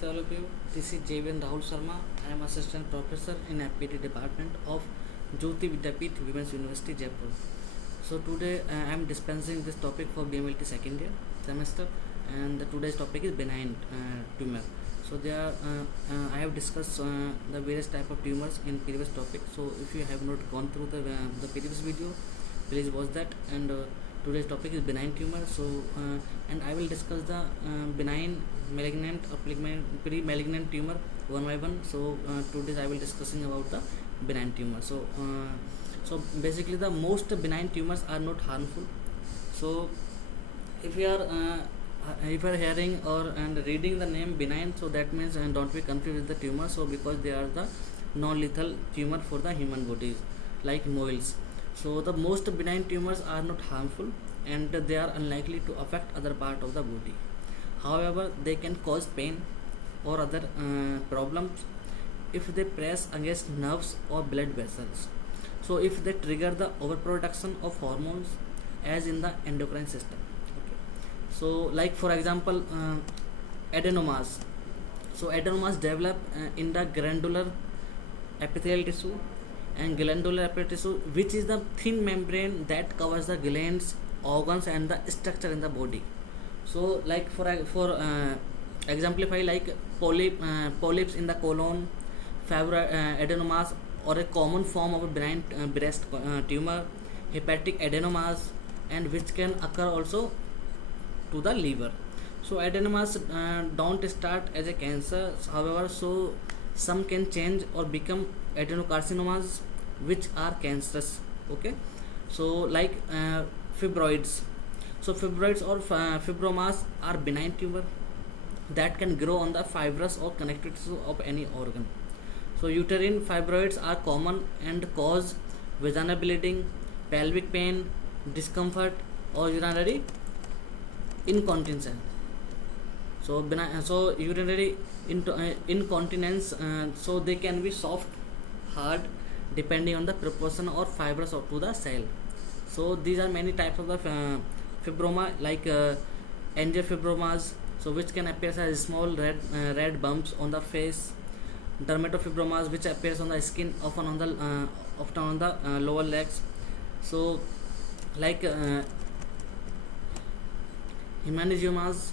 Namaste all of you. This is JVN Rahul Sharma. I am assistant professor in FPT department of Jyoti Vidyapeeth Women's University Jaipur. So today I am dispensing this topic for BMLT second year semester, and today's topic is benign tumor. So I have discussed the various type of tumors in previous topic. So if you have not gone through the previous video, please watch that. And today's topic is benign tumor. So and I will discuss the benign, malignant, or pre-malignant tumor one by one. So today I will discussing about the benign tumor. So basically the most benign tumors are not harmful. So if you are hearing or and reading the name benign, so that means, and don't be confused with the tumor. So because they are the non-lethal tumor for the human bodies, like moles. So the most benign tumors are not harmful and they are unlikely to affect other part of the body. However, they can cause pain or other problems if they press against nerves or blood vessels. So if they trigger the overproduction of hormones as in the endocrine system. Okay. So like for example, adenomas. So adenomas develop in the glandular epithelial tissue, and glandular epithelial tissue, which is the thin membrane that covers the glands, organs and the structure in the body. So like for exemplify, like polyps in the colon, adenomas, or a common form of a benign breast tumor, hepatic adenomas, and which can occur also to the liver. So adenomas don't start as a cancer, however, so some can change or become adenocarcinomas, which are cancerous. Okay. So like fibroids. So fibroids or fibromas are benign tumor that can grow on the fibrous or connective tissue of any organ. So uterine fibroids are common and cause vaginal bleeding, pelvic pain, discomfort, or urinary incontinence. So urinary incontinence. So they can be soft, hard, depending on the proportion or fibrous to the cell. So these are many types of the fibroma, like angiofibromas, so which can appear as small red bumps on the face. Dermatofibromas, which appears on the skin, often on the lower legs. So like hemangiomas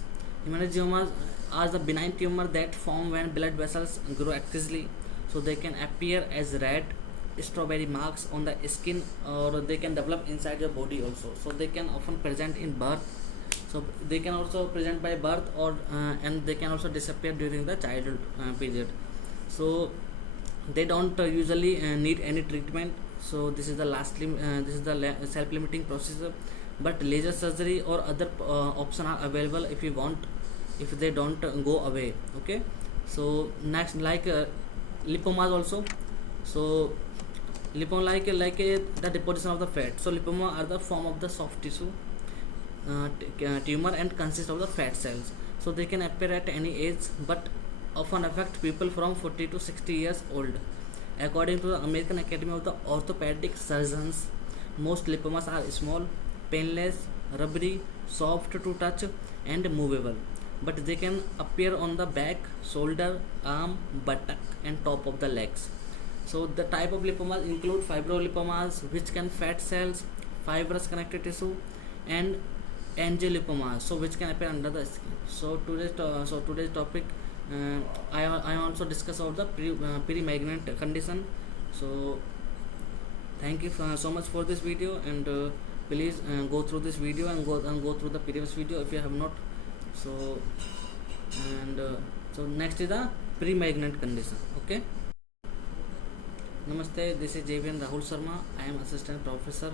are the benign tumor that form when blood vessels grow excessively. So they can appear as red strawberry marks on the skin, or they can develop inside your body also. So they can often present in birth. So they can also present by birth, or and they can also disappear during the childhood period. So they don't usually need any treatment. So this is the self-limiting procedure, but laser surgery or other option are available if you want, if they don't go away. Okay. So next, like lipomas also. So lipoma, the deposition of the fat. So lipoma are the form of the soft tissue tumor and consist of the fat cells. So they can appear at any age, but often affect people from 40 to 60 years old. According to the American Academy of the Orthopedic Surgeons, most lipomas are small, painless, rubbery, soft to touch, and movable. But they can appear on the back, shoulder, arm, buttock, and top of the legs. So the type of lipomas include fibrolipomas, which can fat cells, fibrous connective tissue, and angiolipomas, so which can appear under the skin. So today's topic, I also discuss about the pre-malignant condition. So thank you so much for this video, and please go through this video and go through the previous video if you have not. So next is the pre-malignant condition. Okay. Namaste. This is JVN Rahul Sharma. I am assistant professor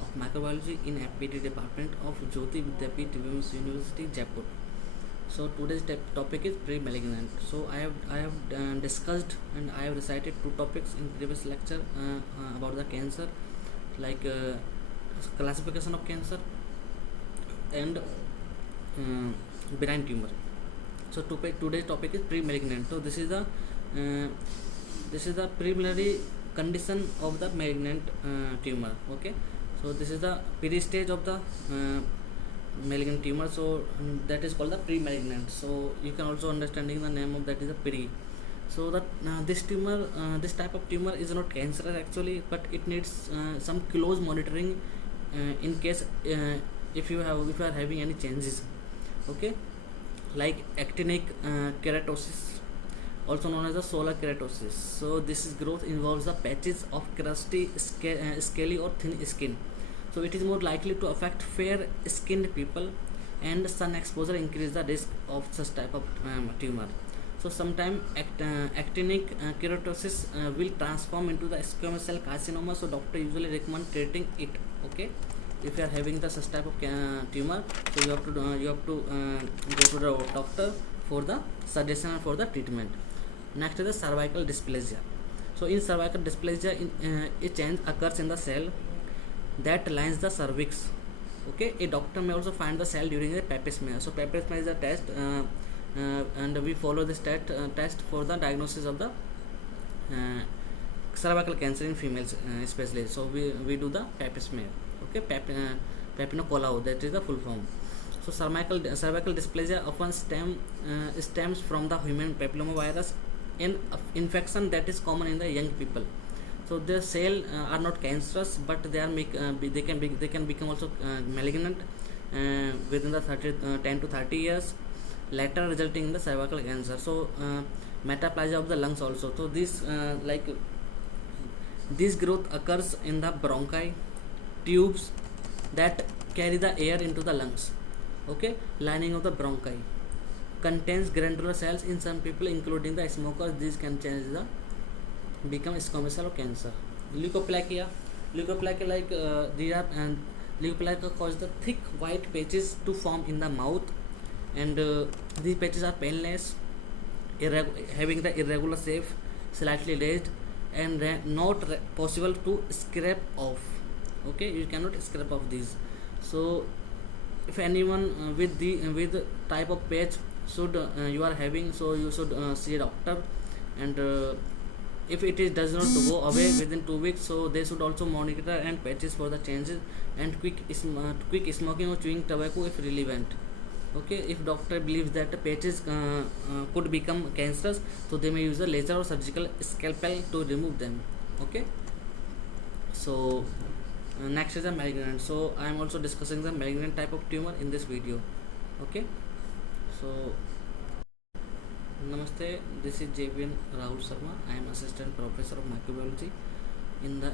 of microbiology in FPT department of Jyoti Vidyapeeth Women's University Jaipur. So today's topic is pre-malignant. So I have discussed and I have recited two topics in previous lecture about the cancer, like classification of cancer and benign tumor. So today's topic is pre-malignant. So this is the preliminary condition of the malignant tumor. Okay. So this is the pre-stage of the malignant tumor, so that is called the pre-malignant. So you can also understanding the name of that is a pre. So that this tumor, this type of tumor is not cancerous actually, but it needs some close monitoring in case if you are having any changes. Okay, like actinic keratosis, also known as the solar keratosis. So this is growth involves the patches of crusty, scaly or thin skin. So it is more likely to affect fair skinned people, and sun exposure increase the risk of such type of tumor. So sometimes actinic keratosis will transform into the squamous cell carcinoma. So doctor usually recommend treating it. Okay, if you are having the such type of tumor, so you have to go to the doctor for the suggestion and for the treatment. Next is the cervical dysplasia. So in cervical dysplasia, a change occurs in the cell that lines the cervix. Okay, a doctor may also find the cell during a pap smear. So pap smear is a test, and we follow this test for the diagnosis of the cervical cancer in females especially. So we do the pap smear. Okay, Papinocolau, that is the full form. So cervical dysplasia often stems from the human papillomavirus, an infection that is common in the young people. So the cell are not cancerous, but they can become also malignant within the 10 to 30 years later, resulting in the cervical cancer. So metaplasia of the lungs also. So this growth occurs in the bronchi tubes that carry the air into the lungs. Okay, lining of the bronchi contains granular cells. In some people, including the smokers, these can change the become squamous cell cancer. Leukoplakia like these are, and leukoplakia cause the thick white patches to form in the mouth, and these patches are painless, having the irregular shape, slightly raised, and not possible to scrape off. Okay, you cannot scrape off these. So if anyone with type of patch should you are having, so you should see a doctor, and if it does not go away within 2 weeks, so they should also monitor and patches for the changes, and quick smoking or chewing tobacco if relevant. Okay, if doctor believes that the patches could become cancerous, so they may use a laser or surgical scalpel to remove them. Okay, so next is a malignant. So I am also discussing the malignant type of tumor in this video. Okay, so Namaste, this is JVN Rahul Sharma. I am Assistant Professor of Microbiology in the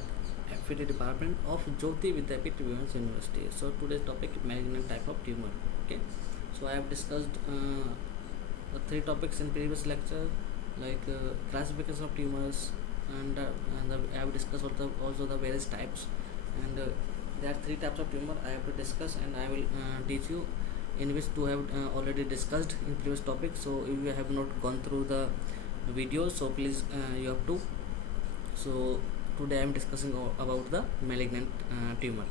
FPT department of Jyoti Vidyapith Women's University. So today's topic, malignant type of tumor. Okay, so I have discussed 3 topics in previous lecture, like classification of tumors, and I have discussed also the various types, and there are 3 types of tumor I have to discuss, and I will teach you in which 2 have already discussed in previous topic. So if you have not gone through the video, so please you have to. So today I am discussing about the malignant tumor.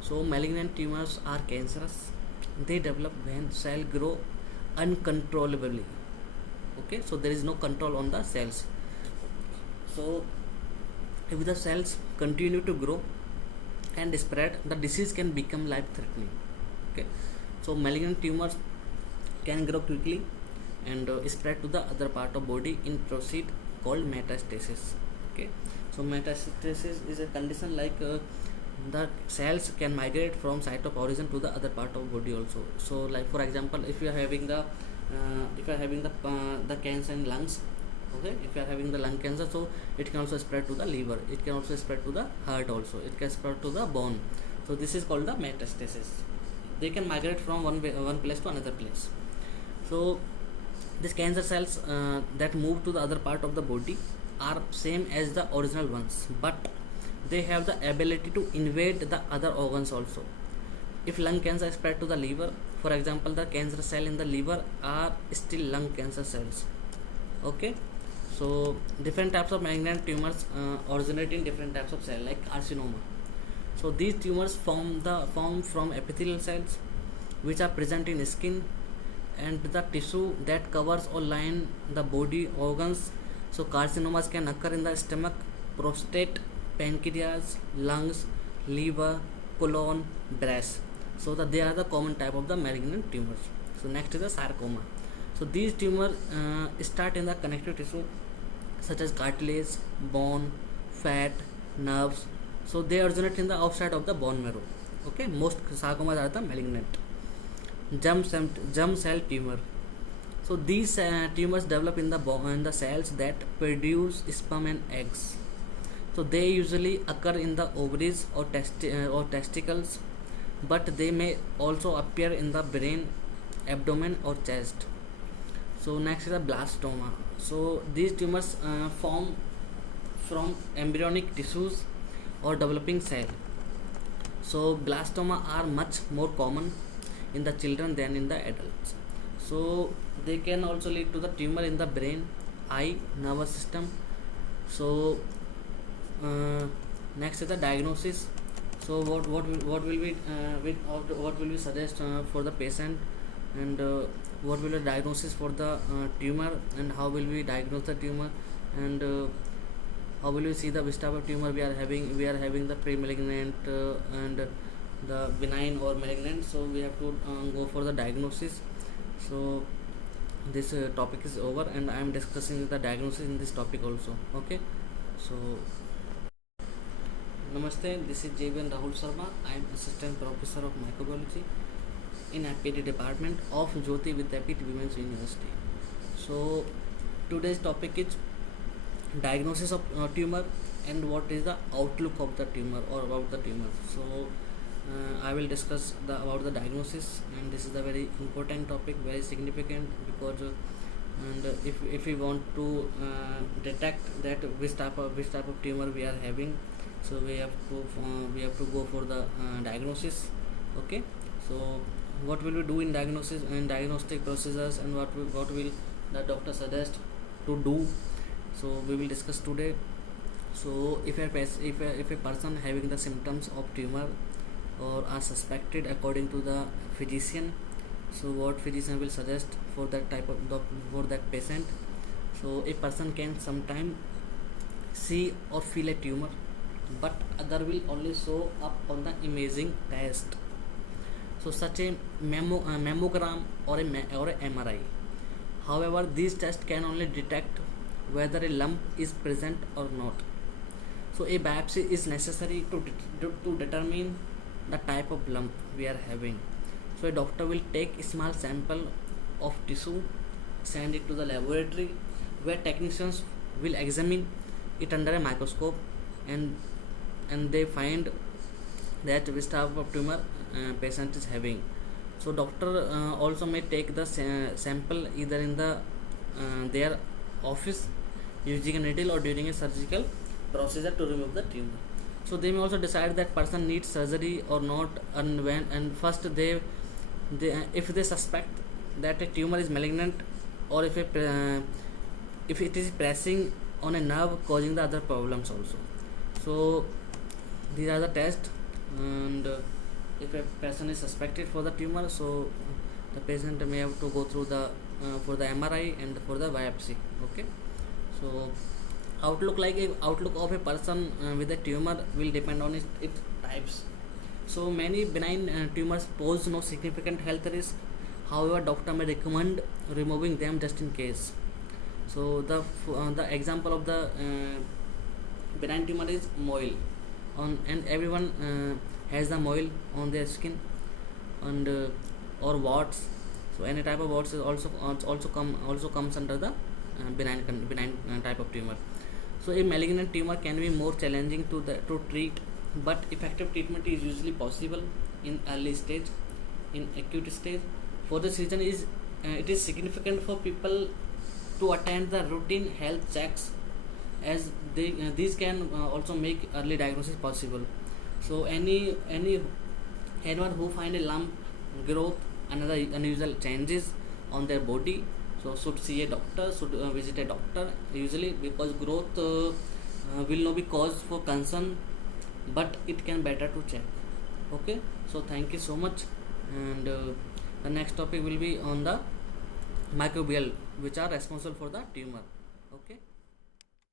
So malignant tumors are cancerous. They develop when cell grow uncontrollably. Okay, so there is no control on the cells. So if the cells continue to grow and spread, the disease can become life-threatening. Okay, so malignant tumors can grow quickly and spread to the other part of body in process called metastasis. Okay, so metastasis is a condition like the cells can migrate from site of origin to the other part of body also. So like for example, if you are having the cancer in lungs, okay, if you are having the lung cancer, so it can also spread to the liver, it can also spread to the heart also, it can spread to the bone. So this is called the metastasis. They can migrate from one place to another place. So these cancer cells that move to the other part of the body are same as the original ones, but they have the ability to invade the other organs also. If lung cancer spread to the liver, for example, the cancer cell in the liver are still lung cancer cells. Okay, so different types of malignant tumors originate in different types of cells, like carcinoma. So these tumors form from epithelial cells which are present in skin and the tissue that covers or line the body organs. So carcinomas can occur in the stomach, prostate, pancreas, lungs, liver, colon, breast. So they are the common type of the malignant tumors. So next is the sarcoma. So these tumors start in the connective tissue such as cartilage, bone, fat, nerves. So they originate in the outside of the bone marrow. Okay, most sarcomas are the malignant. Germ cell tumor. So these tumors develop in the cells that produce sperm and eggs. So they usually occur in the ovaries or testicles, but they may also appear in the brain, abdomen or chest. So next is the blastoma. So these tumors form from embryonic tissues or developing cell. So blastoma are much more common in the children than in the adults. So they can also lead to the tumor in the brain, eye, nervous system. So next is the diagnosis. So what will we suggest for the patient, and what will be the diagnosis for the tumor, and how will we diagnose the tumor, and how will we see which type of tumor we are having. We are having the pre-malignant and the benign or malignant. So we have to go for the diagnosis. So this topic is over, and I am discussing the diagnosis in this topic also. Okay, so Namaste, this is JVN Rahul Sharma. I am Assistant Professor of Microbiology in APD Department of Jyoti Vidyapith Women's University. So today's topic is diagnosis of tumor and what is the outlook of the tumor or about the tumor. So I will discuss about the diagnosis, and this is a very important topic, very significant, because and if we want to detect that which type of tumor we are having, so we have to go for the diagnosis. Okay, so what will we do in diagnosis and diagnostic procedures, and what will the doctor suggest to do? So we will discuss today. So if a person having the symptoms of tumor or are suspected according to the physician, so what physician will suggest for that type of for that patient? So a person can sometime see or feel a tumor, but other will only show up on the imaging test. So such a mammogram or a MRI. However, these tests can only detect whether a lump is present or not. So a biopsy is necessary to determine the type of lump we are having. So a doctor will take a small sample of tissue, send it to the laboratory, where technicians will examine it under a microscope, and they find that which type of tumor patient is having. So doctor also may take the sample either in their office using a needle or during a surgical procedure to remove the tumor. So they may also decide that person needs surgery or not, and when and first they if they suspect that a tumor is malignant, or if it is pressing on a nerve causing the other problems also. So these are the tests, and if a person is suspected for the tumor, so the patient may have to go through the for the MRI and for the biopsy. Okay, so outlook of a person with a tumor will depend on its types. So many benign tumors pose no significant health risk. However, doctor may recommend removing them just in case. So the example of the benign tumor is mole, and everyone has the mole on their skin, and or warts. So any type of warts is also comes under the benign type of tumor. So a malignant tumor can be more challenging to treat, but effective treatment is usually possible in early stage. In acute stage, for this reason it is significant for people to attend the routine health checks, as these can also make early diagnosis possible. So anyone who find a lump, growth, another unusual changes on their body, so should see a doctor, should visit a doctor usually, because growth will not be cause for concern, but it can better to check. Okay, so thank you so much, and the next topic will be on the microbial, which are responsible for the tumor.